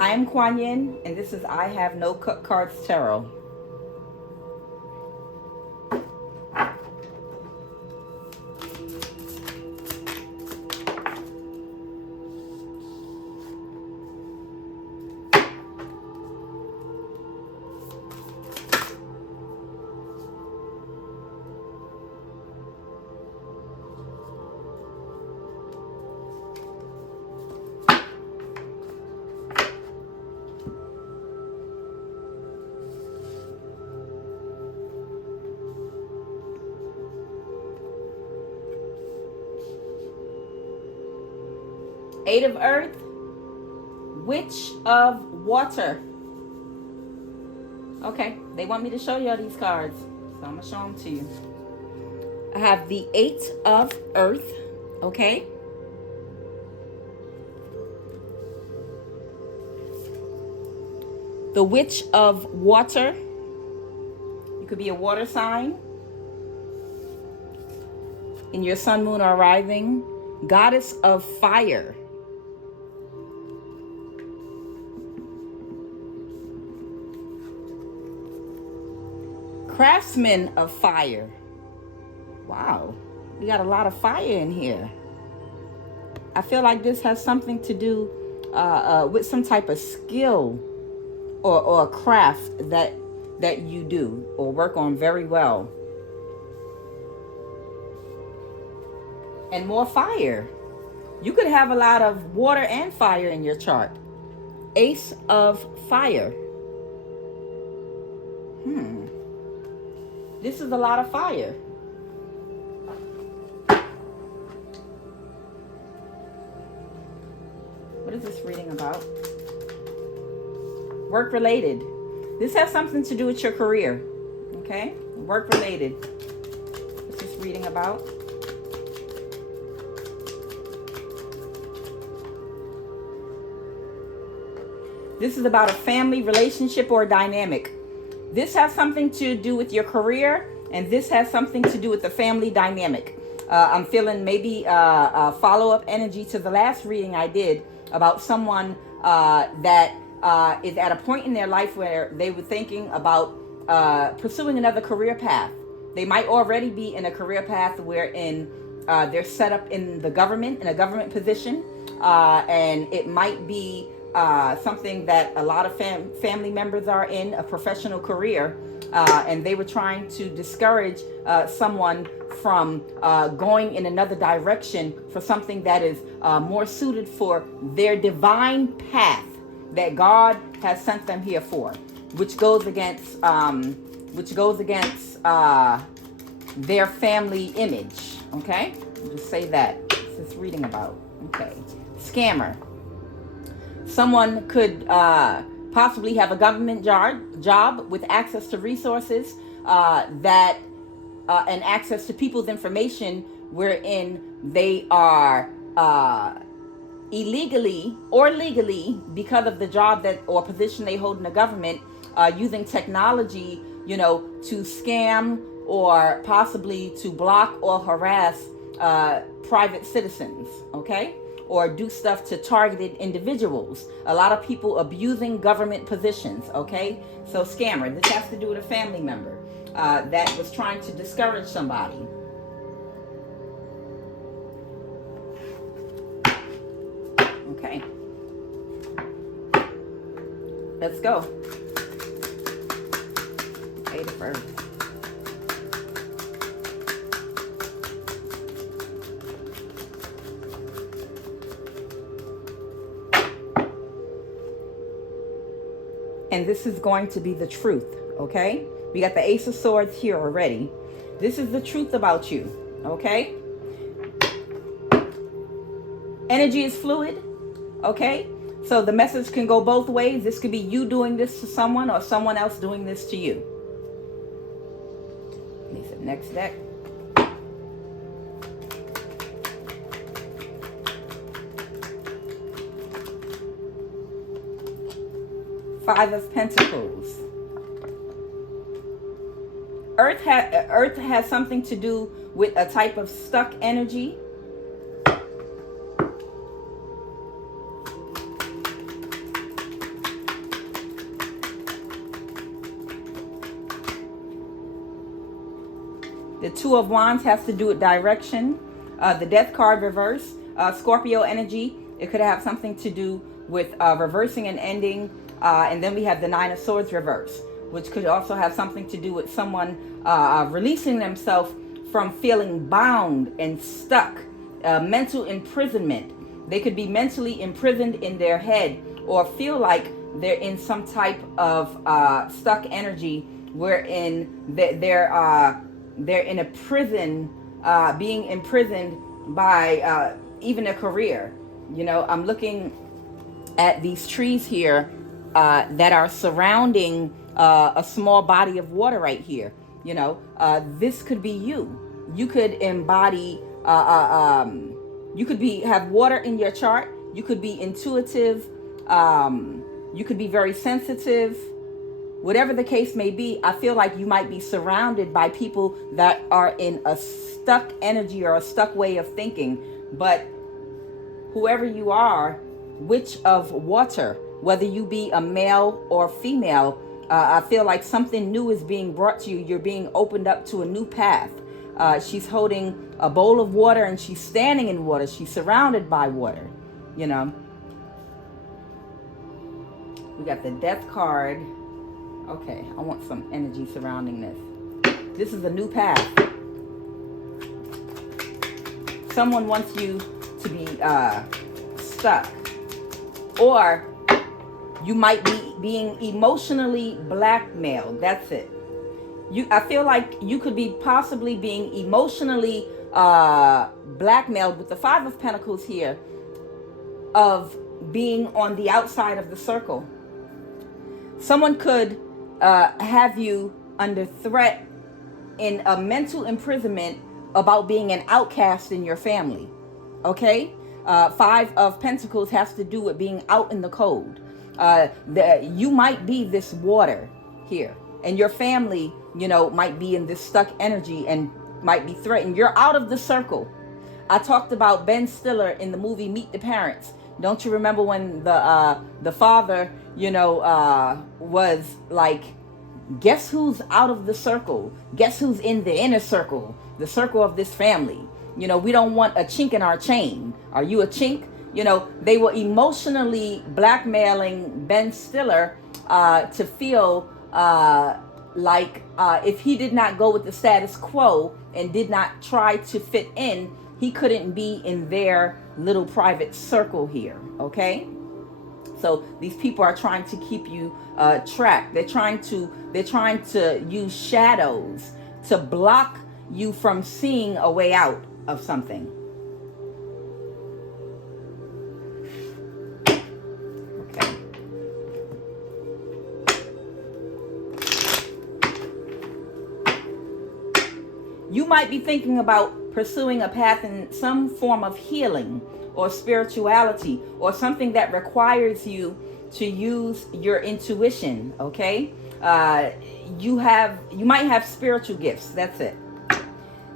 I am Kuan Yin, and this is I Have No Cut Cards Tarot. Eight of Earth, Witch of Water. Okay, they want me to show you all these cards, so I'm going to show them to you. I have the Eight of Earth, okay? The Witch of Water. You could be a water sign in your sun, moon, or rising. Goddess of Fire. Craftsman of Fire. Wow, we got a lot of fire in here. I feel like this has something to do with some type of skill or a craft that you do or work on very well. And more fire. You could have a lot of water and fire in your chart. Ace of Fire. This is a lot of fire. What is this reading about? Work related. This has something to do with your career. Okay? Work related. What's this reading about? This is about a family relationship or dynamic. This has something to do with your career, and this has something to do with the family dynamic. I'm feeling maybe a follow-up energy to the last reading I did about someone that is at a point in their life where they were thinking about pursuing another career path. They might already be in a career path wherein they're set up in the government, in a government position, and it might be something that a lot of family members are in, a professional career, and they were trying to discourage someone from going in another direction for something that is more suited for their divine path that God has sent them here for, which goes against their family image. Okay, I'll just say that. What's this reading about? Okay, scammer. Someone could possibly have a government job with access to resources and access to people's information wherein they are illegally or legally, because of the job that or position they hold in the government, using technology, to scam or possibly to block or harass private citizens, okay? Or do stuff to targeted individuals. A lot of people abusing government positions, okay? So scammer, this has to do with a family member that was trying to discourage somebody. Okay. Let's go. Eight of Earth. And this is going to be the truth, okay? We got the Ace of Swords here already. This is the truth about you, okay? Energy is fluid, okay? So the message can go both ways. This could be you doing this to someone or someone else doing this to you. Next deck. Five of Pentacles. Earth has something to do with a type of stuck energy. The Two of Wands has to do with direction. The Death card reverse, Scorpio energy. It could have something to do with reversing and ending. And then we have the Nine of Swords reverse, which could also have something to do with someone releasing themselves from feeling bound and stuck. Mental imprisonment. They could be mentally imprisoned in their head or feel like they're in some type of stuck energy wherein they're in a prison, being imprisoned by even a career. You know, I'm looking at these trees here that are surrounding a small body of water right here. You know, this could be you. You could embody, you could have water in your chart. You could be intuitive. You could be very sensitive. Whatever the case may be, I feel like you might be surrounded by people that are in a stuck energy or a stuck way of thinking. But whoever you are, witch of water, whether you be a male or female, I feel like something new is being brought to you. You're being opened up to a new path. She's holding a bowl of water and she's standing in water. She's surrounded by water, you know. We got the Death card. Okay, I want some energy surrounding this. This is a new path. Someone wants you to be stuck. Or you might be being emotionally blackmailed. That's it. I feel like you could be possibly being emotionally blackmailed with the Five of Pentacles here, of being on the outside of the circle. Someone could have you under threat in a mental imprisonment about being an outcast in your family. Okay? Five of Pentacles has to do with being out in the cold. You might be this water here, and your family, you know, might be in this stuck energy and might be threatened. You're out of the circle. I talked about Ben Stiller in the movie Meet the Parents. Don't you remember when the father, you know, was like, guess who's out of the circle? Guess who's in the inner circle? The circle of this family. You know, we don't want a chink in our chain. Are you a chink? You know, they were emotionally blackmailing Ben Stiller to feel like if he did not go with the status quo and did not try to fit in, he couldn't be in their little private circle here. Okay? So these people are trying to keep you trapped. They're trying to use shadows to block you from seeing a way out of something. Okay. You might be thinking about pursuing a path in some form of healing or spirituality, or something that requires you to use your intuition. Okay, you might have spiritual gifts. That's it.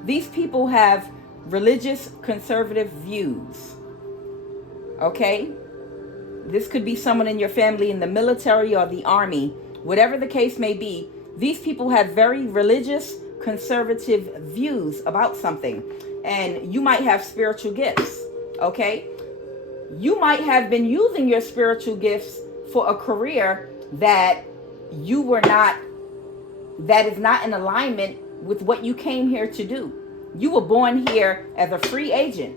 These people have religious conservative views. Okay, this could be someone in your family in the military or the army. Whatever the case may be, these people have very religious conservative views about something, and you might have spiritual gifts. Okay, you might have been using your spiritual gifts for a career that is not in alignment with what you came here to do. You were born here as a free agent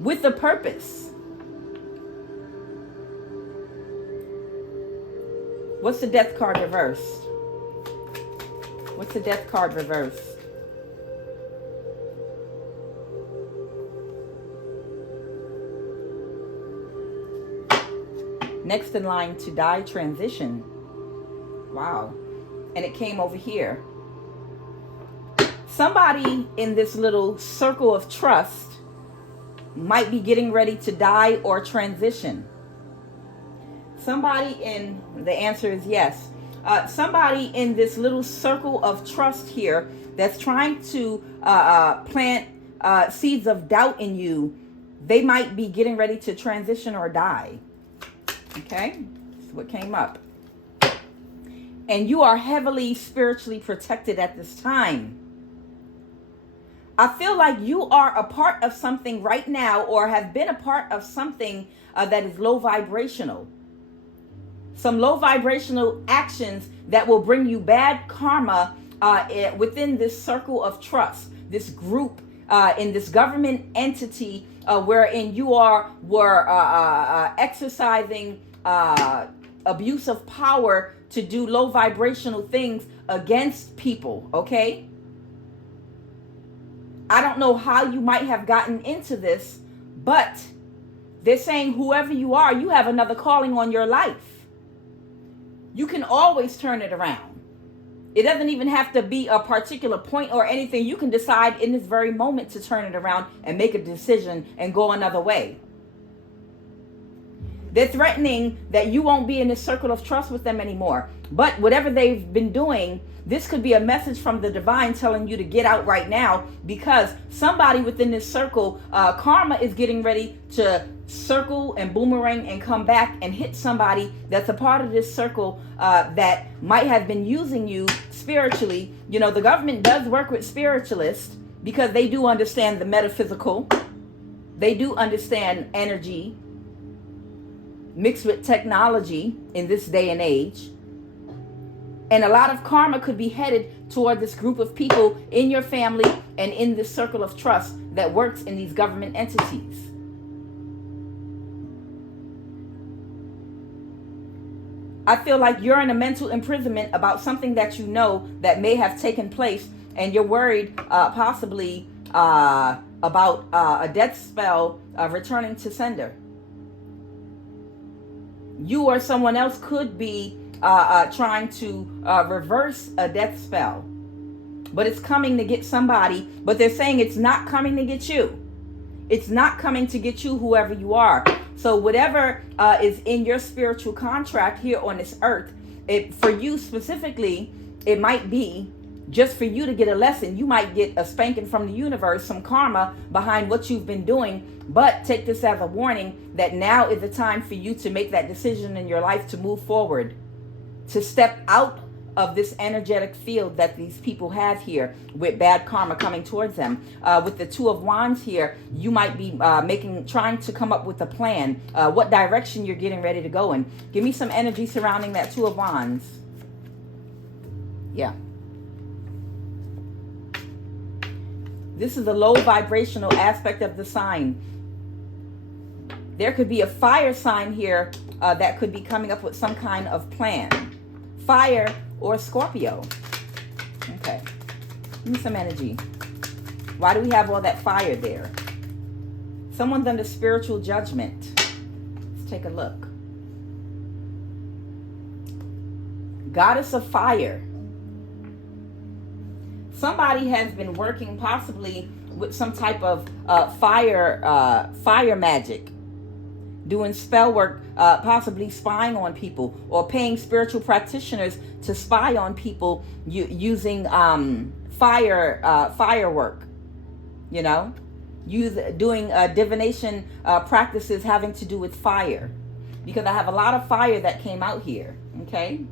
with a purpose. What's the Death card reversed? What's the Death card reversed? Next in line to die, transition. Wow. And it came over here. Somebody in this little circle of trust might be getting ready to die or transition. Somebody in, the answer is yes. Somebody in this little circle of trust here that's trying to plant seeds of doubt in you, they might be getting ready to transition or die. Okay, that's what came up. And you are heavily spiritually protected at this time. I feel like you are a part of something right now, or have been a part of something that is low vibrational. Some low vibrational actions that will bring you bad karma within this circle of trust, this group, in this government entity wherein you were exercising abuse of power to do low vibrational things against people, okay? I don't know how you might have gotten into this, but they're saying whoever you are, you have another calling on your life. You can always turn it around. It doesn't even have to be a particular point or anything. You can decide in this very moment to turn it around and make a decision and go another way. They're threatening that you won't be in this circle of trust with them anymore. But whatever they've been doing, this could be a message from the divine telling you to get out right now, because somebody within this circle, karma is getting ready to circle and boomerang and come back and hit somebody that's a part of this circle that might have been using you spiritually. You know, the government does work with spiritualists because they do understand the metaphysical. They do understand energy mixed with technology in this day and age. And a lot of karma could be headed toward this group of people in your family and in this circle of trust that works in these government entities. I feel like you're in a mental imprisonment about something that you know that may have taken place, and you're worried possibly about a death spell returning to sender. You or someone else could be trying to reverse a death spell, but it's coming to get somebody. But they're saying it's not coming to get you. It's not coming to get you, whoever you are. So whatever is in your spiritual contract here on this earth, for you specifically, it might be just for you to get a lesson. You might get a spanking from the universe, some karma behind what you've been doing. But take this as a warning that now is the time for you to make that decision in your life to move forward, to step out of this energetic field that these people have here with bad karma coming towards them. With the Two of Wands here, you might be trying to come up with a plan, what direction you're getting ready to go in. Give me some energy surrounding that Two of Wands. Yeah. This is a low vibrational aspect of the sign. There could be a fire sign here that could be coming up with some kind of plan. Fire or Scorpio. Okay. Give me some energy. Why do we have all that fire there? Someone's under spiritual judgment. Let's take a look. Goddess of fire. Somebody has been working possibly with some type of fire magic, doing spell work, possibly spying on people, or paying spiritual practitioners to spy on people using firework. You know, doing divination practices having to do with fire, because I have a lot of fire that came out here. Okay.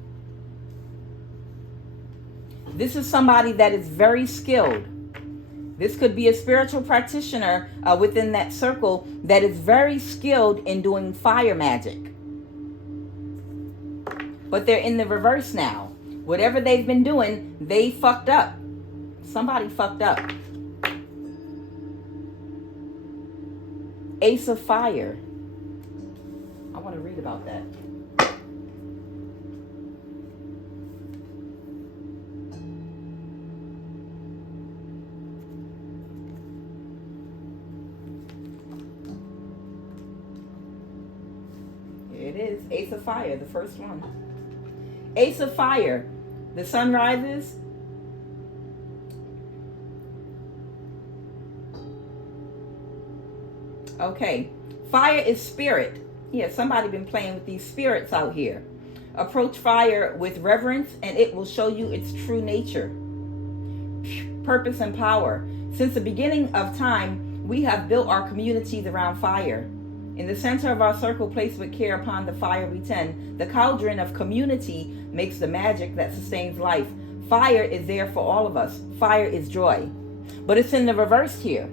This is somebody that is very skilled. This could be a spiritual practitioner within that circle that is very skilled in doing fire magic. But they're in the reverse now. Whatever they've been doing, they fucked up. Somebody fucked up. Ace of Fire. I want to read about that. It is Ace of Fire, the first one. Ace of Fire. The sun rises. Okay. Fire is spirit. Yeah, somebody been playing with these spirits out here. Approach fire with reverence and it will show you its true nature. Purpose and power. Since the beginning of time, we have built our communities around fire. In the center of our circle, placed with care upon the fire we tend, the cauldron of community makes the magic that sustains life. Fire is there for all of us. Fire is joy. But it's in the reverse here.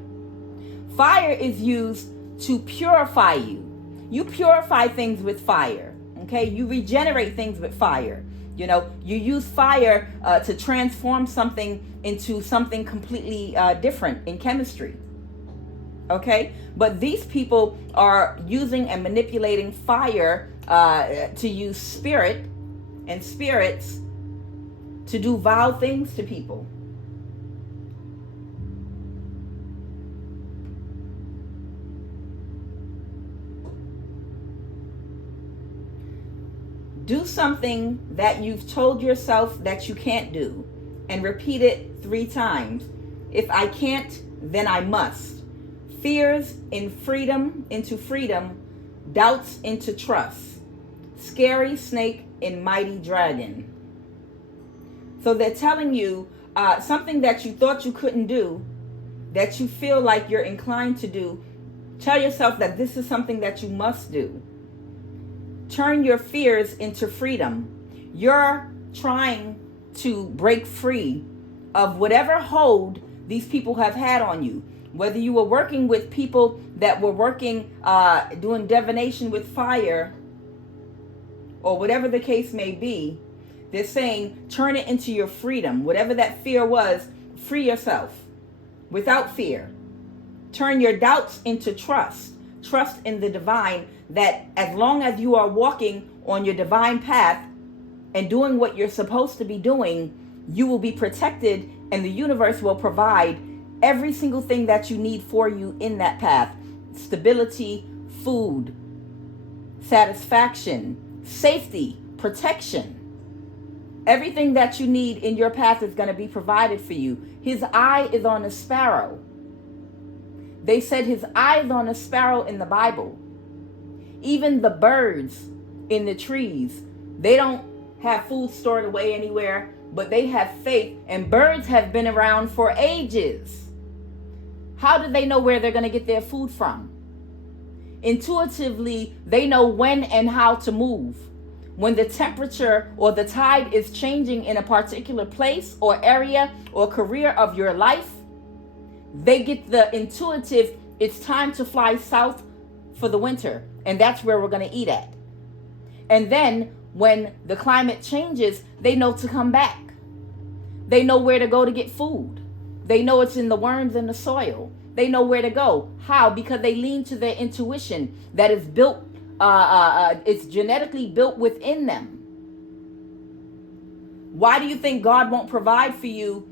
Fire is used to purify you. You purify things with fire, okay? You regenerate things with fire. You know, you use fire to transform something into something completely different in chemistry, okay? But these people are using and manipulating fire to use spirit and spirits to do vile things to people. Do something that you've told yourself that you can't do and repeat it 3 times. If I can't, then I must. Fears into freedom, doubts into trust. Scary snake in mighty dragon. So they're telling you something that you thought you couldn't do, that you feel like you're inclined to do. Tell yourself that this is something that you must do. Turn your fears into freedom. You're trying to break free of whatever hold these people have had on you. Whether you were working with people that were working, doing divination with fire, or whatever the case may be, they're saying, turn it into your freedom. Whatever that fear was, free yourself without fear. Turn your doubts into trust. Trust in the divine, that as long as you are walking on your divine path and doing what you're supposed to be doing, you will be protected, and the universe will provide every single thing that you need for you in that path. Stability, food, satisfaction, safety, protection. Everything that you need in your path is going to be provided for you. His eye is on a sparrow. They said his eye is on a sparrow in the Bible. Even the birds in the trees, they don't have food stored away anywhere, but they have faith, and birds have been around for ages. How do they know where they're going to get their food from? Intuitively, they know when and how to move. When the temperature or the tide is changing in a particular place or area or career of your life, they get the intuitive, it's time to fly south for the winter, and that's where we're going to eat at. And then when the climate changes, they know to come back. They know where to go to get food. They know it's in the worms in the soil. They know where to go. How? Because they lean to their intuition that is built, it's genetically built within them. Why do you think God won't provide for you,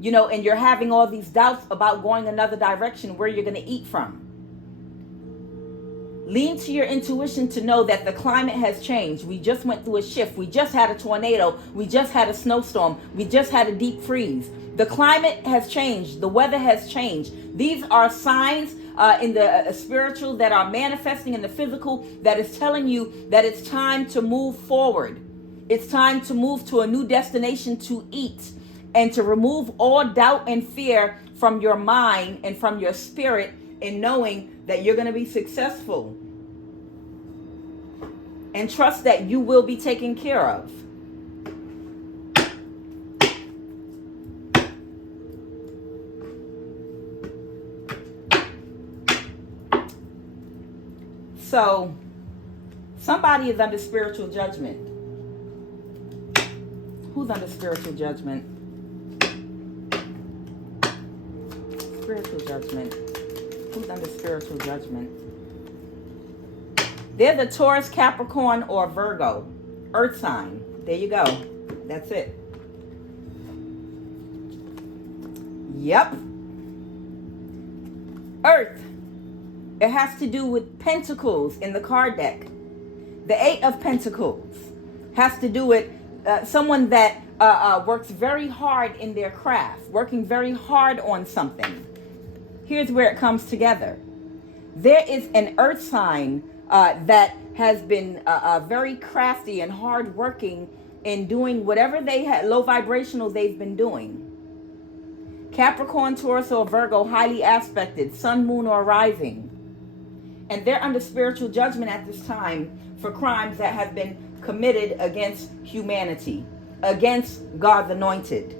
you know, and you're having all these doubts about going another direction where you're going to eat from? Lean to your intuition to know that the climate has changed. We just went through a shift. We just had a tornado. We just had a snowstorm. We just had a deep freeze. The climate has changed. The weather has changed. These are signs in the spiritual that are manifesting in the physical that is telling you that it's time to move forward. It's time to move to a new destination to eat, and to remove all doubt and fear from your mind and from your spirit, in knowing that you're going to be successful, and trust that you will be taken care of. So somebody is under spiritual judgment. Who's under spiritual judgment? Spiritual judgment. Who's under spiritual judgment? They're the Taurus, Capricorn, or Virgo. Earth sign. There you go. That's it. Yep. Earth. It has to do with pentacles in the card deck. The 8 of Pentacles has to do with someone that works very hard in their craft, working very hard on something. Here's where it comes together. There is an earth sign that has been very crafty and hard working in doing whatever they had, low vibrational they've been doing. Capricorn, Taurus, or Virgo, highly aspected, sun, moon, or rising. And they're under spiritual judgment at this time for crimes that have been committed against humanity, against God's anointed.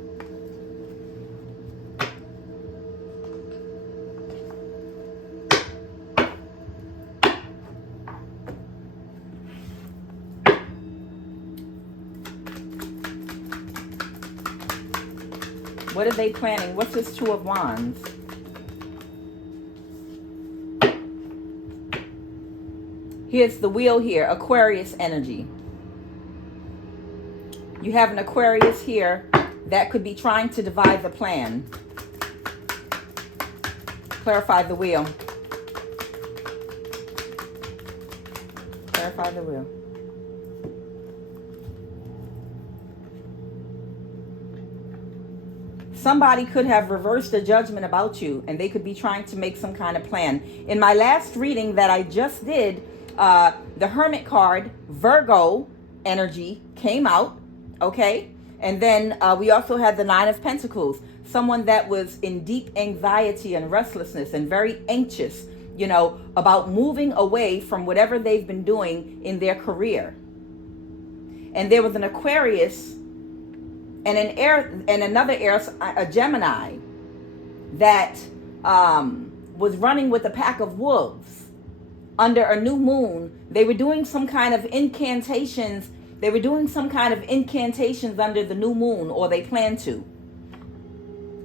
What are they planning? What's this Two of Wands? Here's the wheel here, Aquarius energy. You have an Aquarius here that could be trying to devise a plan. Clarify the wheel. Clarify the wheel. Somebody could have reversed a judgment about you, and they could be trying to make some kind of plan. In my last reading that I just did, the Hermit card, Virgo energy, came out, okay? And then we also had the Nine of Pentacles, someone that was in deep anxiety and restlessness and very anxious, you know, about moving away from whatever they've been doing in their career. And there was an Aquarius and an air and another air, a Gemini, that was running with a pack of wolves under a new moon. They were doing some kind of incantations. They were doing some kind of incantations under the new moon, or they plan to.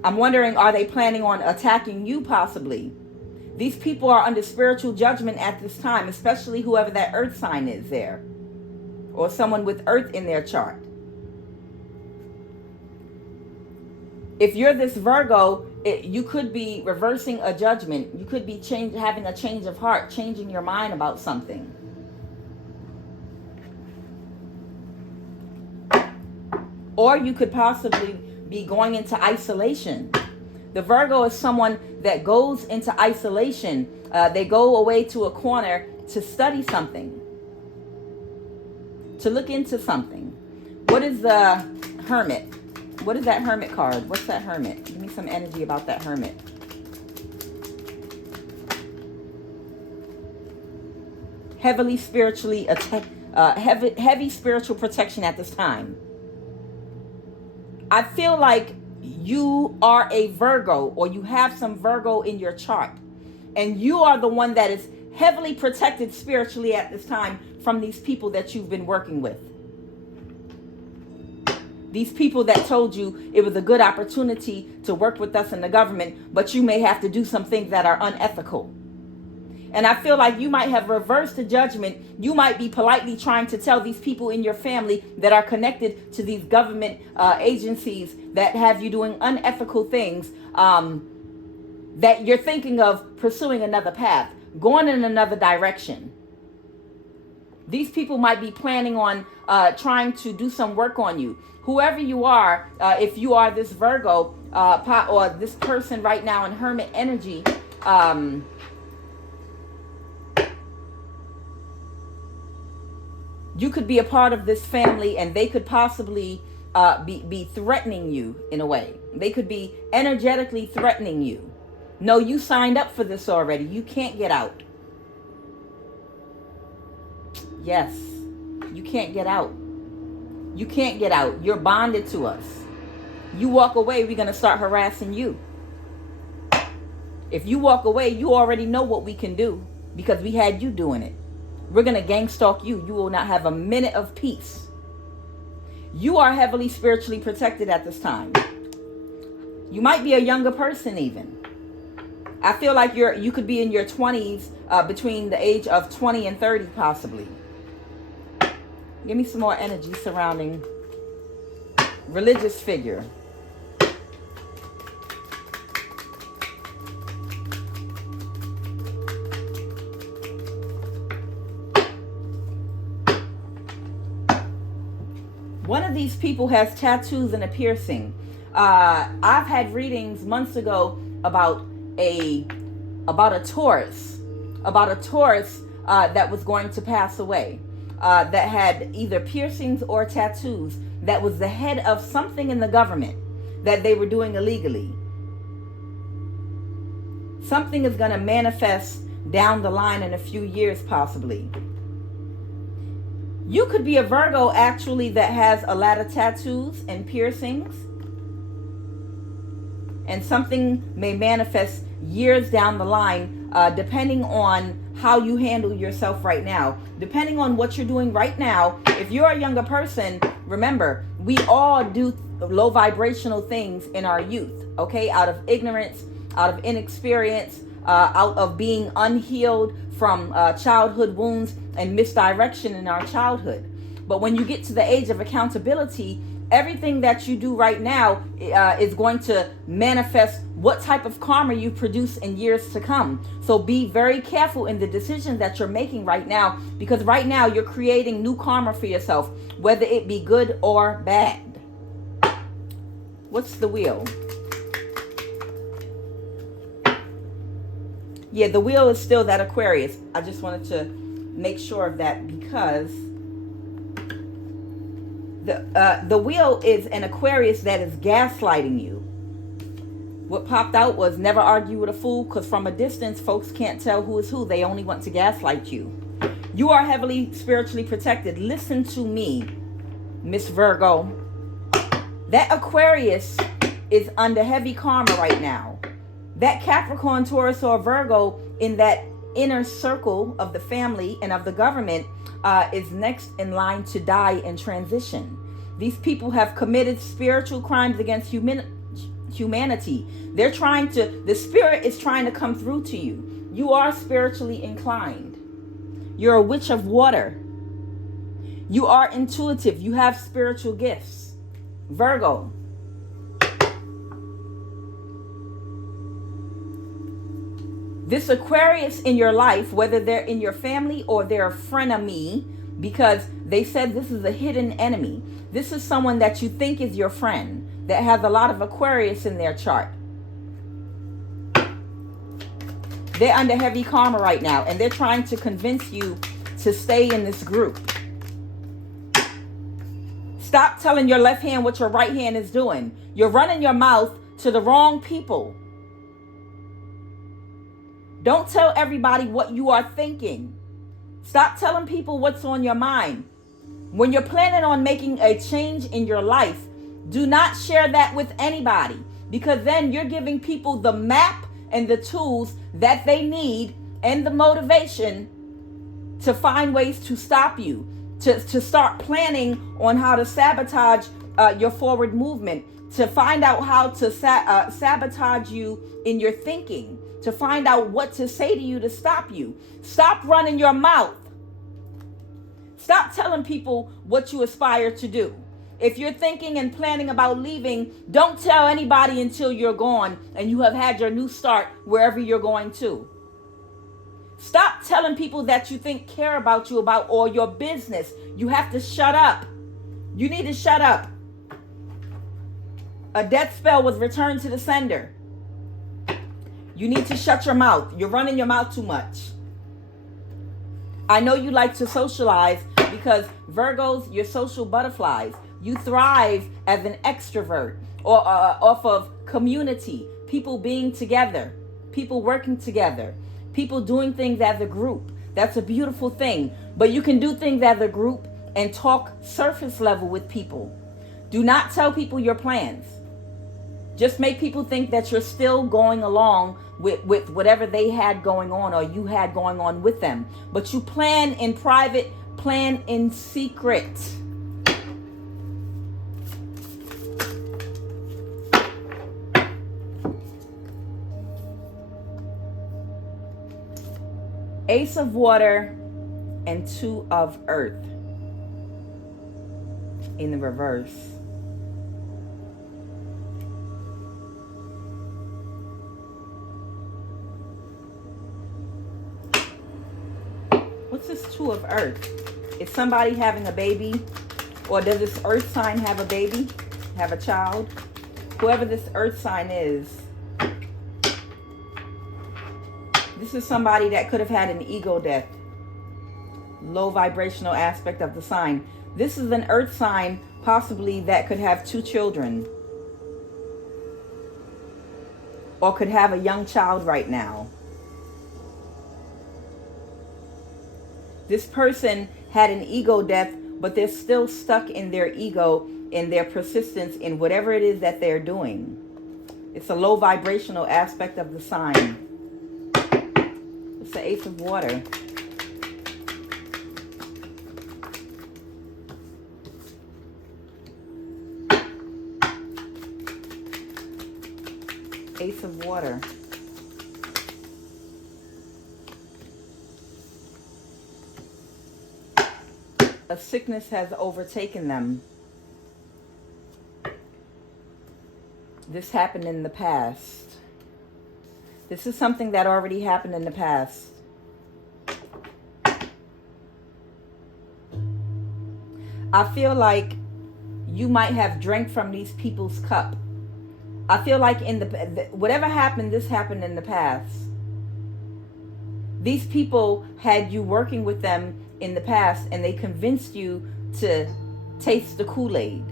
I'm wondering, are they planning on attacking you possibly? These people are under spiritual judgment at this time, especially whoever that earth sign is there, or someone with earth in their chart. If you're this Virgo, you could be reversing a judgment. You could be having a change of heart, changing your mind about something. Or you could possibly be going into isolation. The Virgo is someone that goes into isolation. They go away to a corner to study something, to look into something. What is the Hermit? What is that Hermit card? What's that Hermit? Give me some energy about that Hermit. Heavily spiritually heavy spiritual protection at this time. I feel like you are a Virgo, or you have some Virgo in your chart, and you are the one that is heavily protected spiritually at this time from these people that you've been working with. These people that told you it was a good opportunity to work with us in the government, but you may have to do some things that are unethical. And I feel like you might have reversed the judgment. You might be politely trying to tell these people in your family that are connected to these government agencies that have you doing unethical things, that you're thinking of pursuing another path, going in another direction. These people might be planning on trying to do some work on you. Whoever you are, if you are this Virgo or this person right now in Hermit energy, you could be a part of this family, and they could possibly be threatening you in a way. They could be energetically threatening you. No, you signed up for this already. You can't get out. Yes, you can't get out. You can't get out. You're bonded to us. You walk away, we're going to start harassing you. If you walk away, you already know what we can do because we had you doing it. We're going to gang stalk you. You will not have a minute of peace. You are heavily spiritually protected at this time. You might be a younger person even. I feel like you could be in your 20s, between the age of 20 and 30 possibly. Give me some more energy surrounding religious figure. One of these people has tattoos and a piercing. I've had readings months ago about a Taurus, that was going to pass away. That had either piercings or tattoos, that was the head of something in the government that they were doing illegally. Something is going to manifest down the line in a few years possibly. You could be a Virgo actually that has a lot of tattoos and piercings, and something may manifest years down the line, depending on how you handle yourself right now. Depending on what you're doing right now, if you're a younger person, remember, we all do low vibrational things in our youth, okay? Out of ignorance, out of inexperience, out of being unhealed from childhood wounds and misdirection in our childhood. But when you get to the age of accountability, everything that you do right now is going to manifest what type of karma you produce in years to come. So be very careful in the decisions that you're making right now, because right now you're creating new karma for yourself, whether it be good or bad. What's the wheel? Yeah, the wheel is still that Aquarius. I just wanted to make sure of that, because the wheel is an Aquarius that is gaslighting you. What popped out was never argue with a fool, because from a distance, folks can't tell who is who. They only want to gaslight you. You are heavily spiritually protected. Listen to me, Miss Virgo. That Aquarius is under heavy karma right now. That Capricorn, Taurus, or Virgo in that inner circle of the family and of the government is next in line to die in transition. These people have committed spiritual crimes against humanity. They're trying to, the spirit is trying to come through to you. You are spiritually inclined. You're a witch of water. You are intuitive. You have spiritual gifts. Virgo. This Aquarius in your life, whether they're in your family or they're a frenemy, because they said this is a hidden enemy. This is someone that you think is your friend that has a lot of Aquarius in their chart. They're under heavy karma right now, and they're trying to convince you to stay in this group. Stop telling your left hand what your right hand is doing. You're running your mouth to the wrong people. Don't tell everybody what you are thinking. Stop telling people what's on your mind. When you're planning on making a change in your life, do not share that with anybody, because then you're giving people the map and the tools that they need and the motivation to find ways to stop you, to start planning on how to sabotage your forward movement, to find out how to sabotage you in your thinking, to find out what to say to you to stop you. Stop running your mouth. Stop telling people what you aspire to do. If you're thinking and planning about leaving, don't tell anybody until you're gone and you have had your new start wherever you're going to. Stop telling people that you think care about you about all your business. You have to shut up. You need to shut up. A death spell was returned to the sender. You need to shut your mouth. You're running your mouth too much. I know you like to socialize because Virgos, you're social butterflies. You thrive as an extrovert or off of community, people being together, people working together, people doing things as a group. That's a beautiful thing. But you can do things as a group and talk surface level with people. Do not tell people your plans. Just make people think that you're still going along with whatever they had going on or you had going on with them. But you plan in private, plan in secret. Ace of Water and Two of Earth in the reverse. What's this Two of Earth? Is somebody having a baby? Or does this Earth sign have a baby? Have a child? Whoever this Earth sign is, this is somebody that could have had an ego death. Low vibrational aspect of the sign. This is an Earth sign, possibly that could have 2 children. Or could have a young child right now. This person had an ego death, but they're still stuck in their ego, in their persistence in whatever it is that they're doing. It's a low vibrational aspect of the sign. It's the Ace of Water. Ace of Water. A sickness has overtaken them. This happened in the past. This is something that already happened in the past. I feel like you might have drank from these people's cup. I feel like in whatever happened, this happened in the past. These people had you working with them in the past, and they convinced you to taste the Kool-Aid.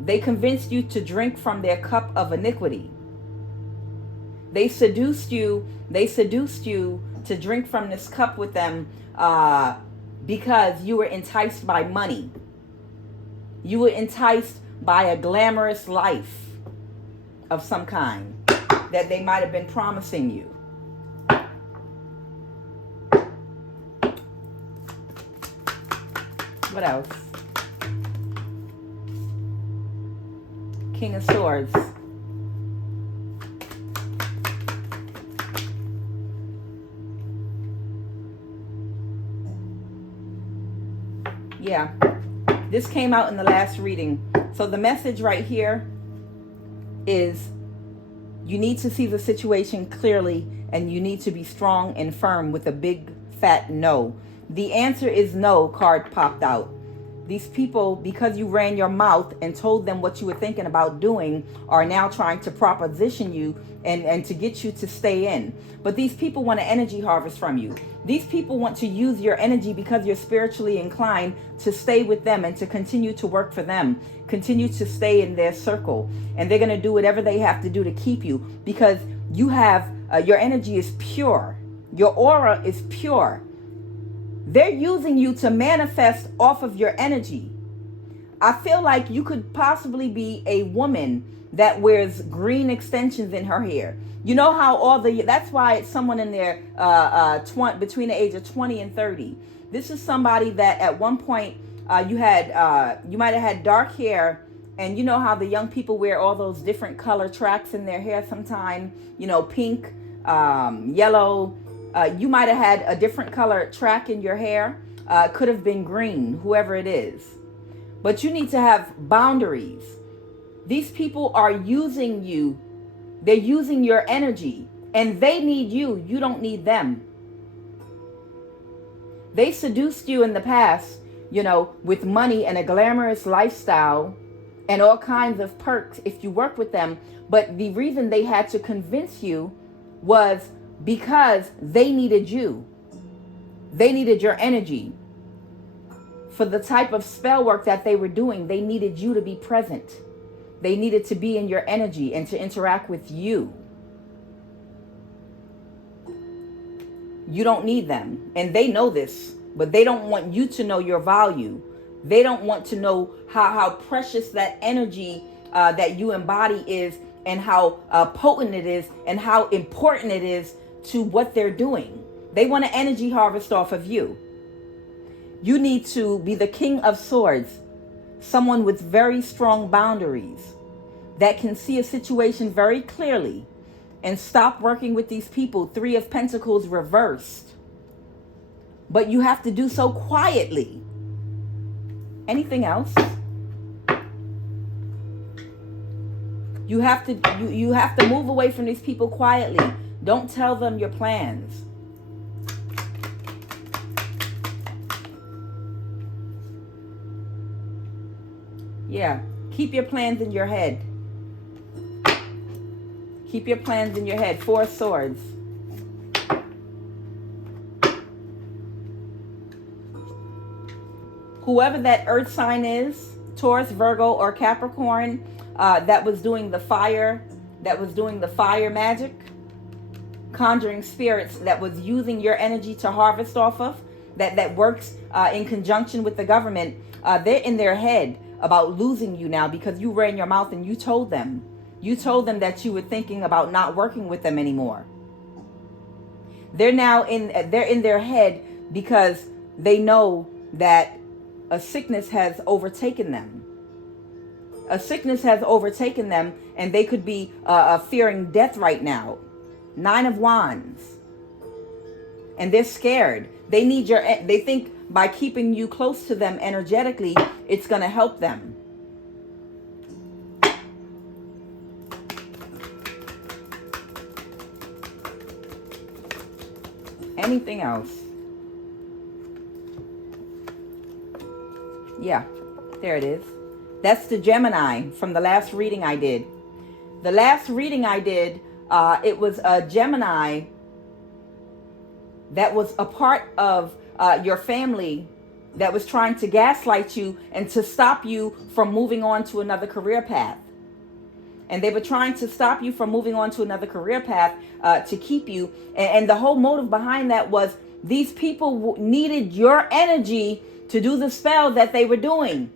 They convinced you to drink from their cup of iniquity. They seduced you to drink from this cup with them because you were enticed by money. You were enticed by a glamorous life of some kind that they might have been promising you. What else? King of Swords. Yeah, this came out in the last reading. So the message right here is you need to see the situation clearly, and you need to be strong and firm with a big fat no. The answer is no card popped out. These people, because you ran your mouth and told them what you were thinking about doing, are now trying to proposition you and to get you to stay in. But these people want an energy harvest from you. These people want to use your energy because you're spiritually inclined to stay with them and to continue to work for them, continue to stay in their circle. And they're going to do whatever they have to do to keep you, because you have, your energy is pure. Your aura is pure. They're using you to manifest off of your energy. I feel like you could possibly be a woman that wears green extensions in her hair. You know how that's why it's someone in there between the age of 20 and 30. This is somebody that at one point you might have had dark hair, and you know how the young people wear all those different color tracks in their hair sometime, pink, yellow. You might have had a different color track in your hair. Could have been green, whoever it is. But you need to have boundaries. These people are using you. They're using your energy, and they need you. You don't need them. They seduced you in the past, with money and a glamorous lifestyle and all kinds of perks if you work with them. But the reason they had to convince you was because they needed you. They needed your energy. For the type of spell work that they were doing, they needed you to be present. They needed to be in your energy and to interact with you. You don't need them. And they know this, but they don't want you to know your value. They don't want to know how precious that energy that you embody is, and how potent it is, and how important it is to what they're doing. They want an energy harvest off of you. You need to be the King of Swords, someone with very strong boundaries that can see a situation very clearly and stop working with these people. Three of Pentacles reversed. But you have to do so quietly. Anything else? You have to move away from these people quietly. Don't tell them your plans. Yeah, keep your plans in your head. Keep your plans in your head. Four of Swords. Whoever that earth sign is, Taurus, Virgo, or Capricorn, that was doing the fire magic, conjuring spirits that was using your energy to harvest off of, that works in conjunction with the government, they're in their head about losing you now because you ran your mouth and you told them that you were thinking about not working with them anymore. They're in their head because they know that a sickness has overtaken them. A sickness has overtaken them, and they could be fearing death right now. 9 of Wands. And they're scared. They need they think by keeping you close to them energetically, it's going to help them. Anything else? Yeah, there it is. That's the Gemini from the last reading I did. The last reading I did, it was a Gemini that was a part of your family that was trying to gaslight you and to stop you from moving on to another career path. And they were trying to stop you from moving on to another career path to keep you. And the whole motive behind that was these people needed your energy to do the spell that they were doing.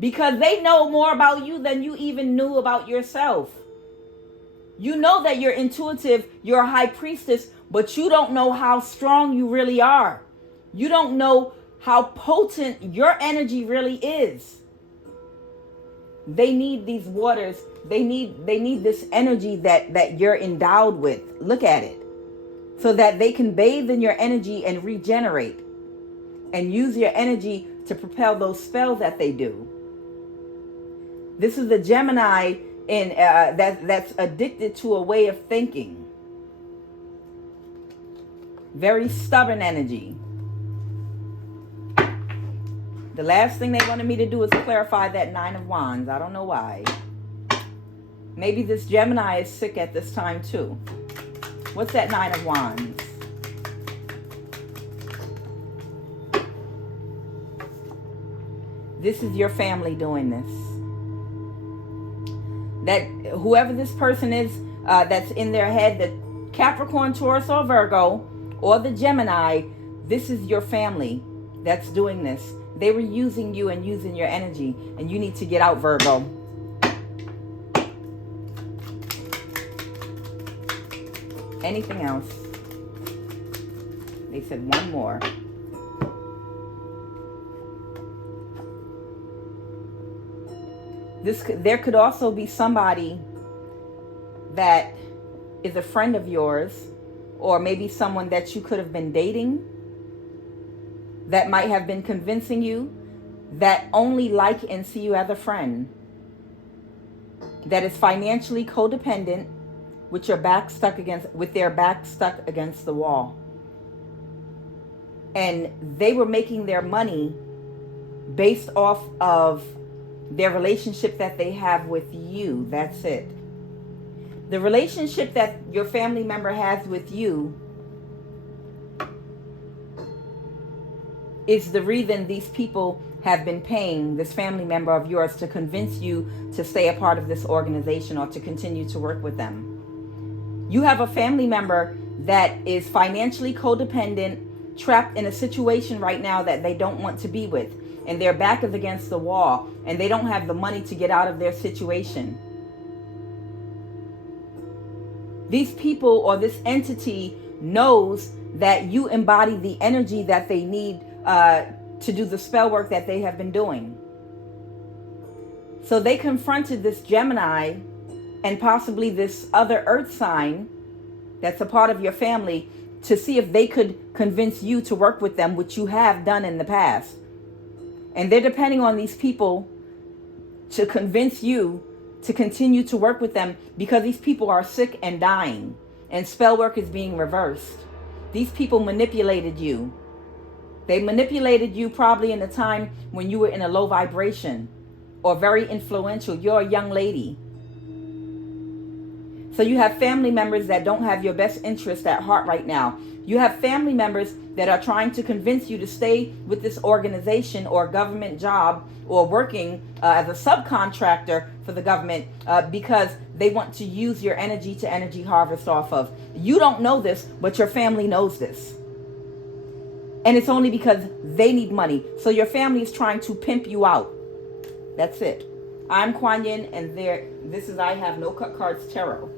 Because they know more about you than you even knew about yourself. You know that you're intuitive, you're a high priestess, but you don't know how strong you really are. You don't know how potent your energy really is. They need these waters. They need this energy that you're endowed with. Look at it. So that they can bathe in your energy and regenerate. And use your energy to propel those spells that they do. This is the Gemini that's addicted to a way of thinking. Very stubborn energy. The last thing they wanted me to do is clarify that 9 of Wands. I don't know why. Maybe this Gemini is sick at this time too. What's that 9 of Wands? This is your family doing this. That whoever this person is that's in their head, the Capricorn, Taurus, or Virgo, or the Gemini, this is your family that's doing this. They were using you and using your energy, and you need to get out, Virgo. Anything else? They said one more. There could also be somebody that is a friend of yours, or maybe someone that you could have been dating, that might have been convincing you, that only like and see you as a friend, that is financially codependent, with their back stuck against the wall. And they were making their money based off of their relationship that they have with you. That's it. The relationship that your family member has with you is the reason these people have been paying this family member of yours to convince you to stay a part of this organization or to continue to work with them. You have a family member that is financially codependent, trapped in a situation right now that they don't want to be with, and their back is against the wall, and they don't have the money to get out of their situation. These people or this entity knows that you embody the energy that they need to do the spell work that they have been doing. So they confronted this Gemini and possibly this other earth sign that's a part of your family to see if they could convince you to work with them, which you have done in the past. And they're depending on these people to convince you to continue to work with them, because these people are sick and dying, and spell work is being reversed. These people manipulated you. They manipulated you probably in a time when you were in a low vibration or very influential. You're a young lady. So you have family members that don't have your best interest at heart right now. You have family members that are trying to convince you to stay with this organization or government job, or working as a subcontractor for the government because they want to use your energy to energy harvest off of. You don't know this, but your family knows this. And it's only because they need money. So your family is trying to pimp you out. That's it. I'm Kuan Yin, and this is I Have No Cut Cards Tarot.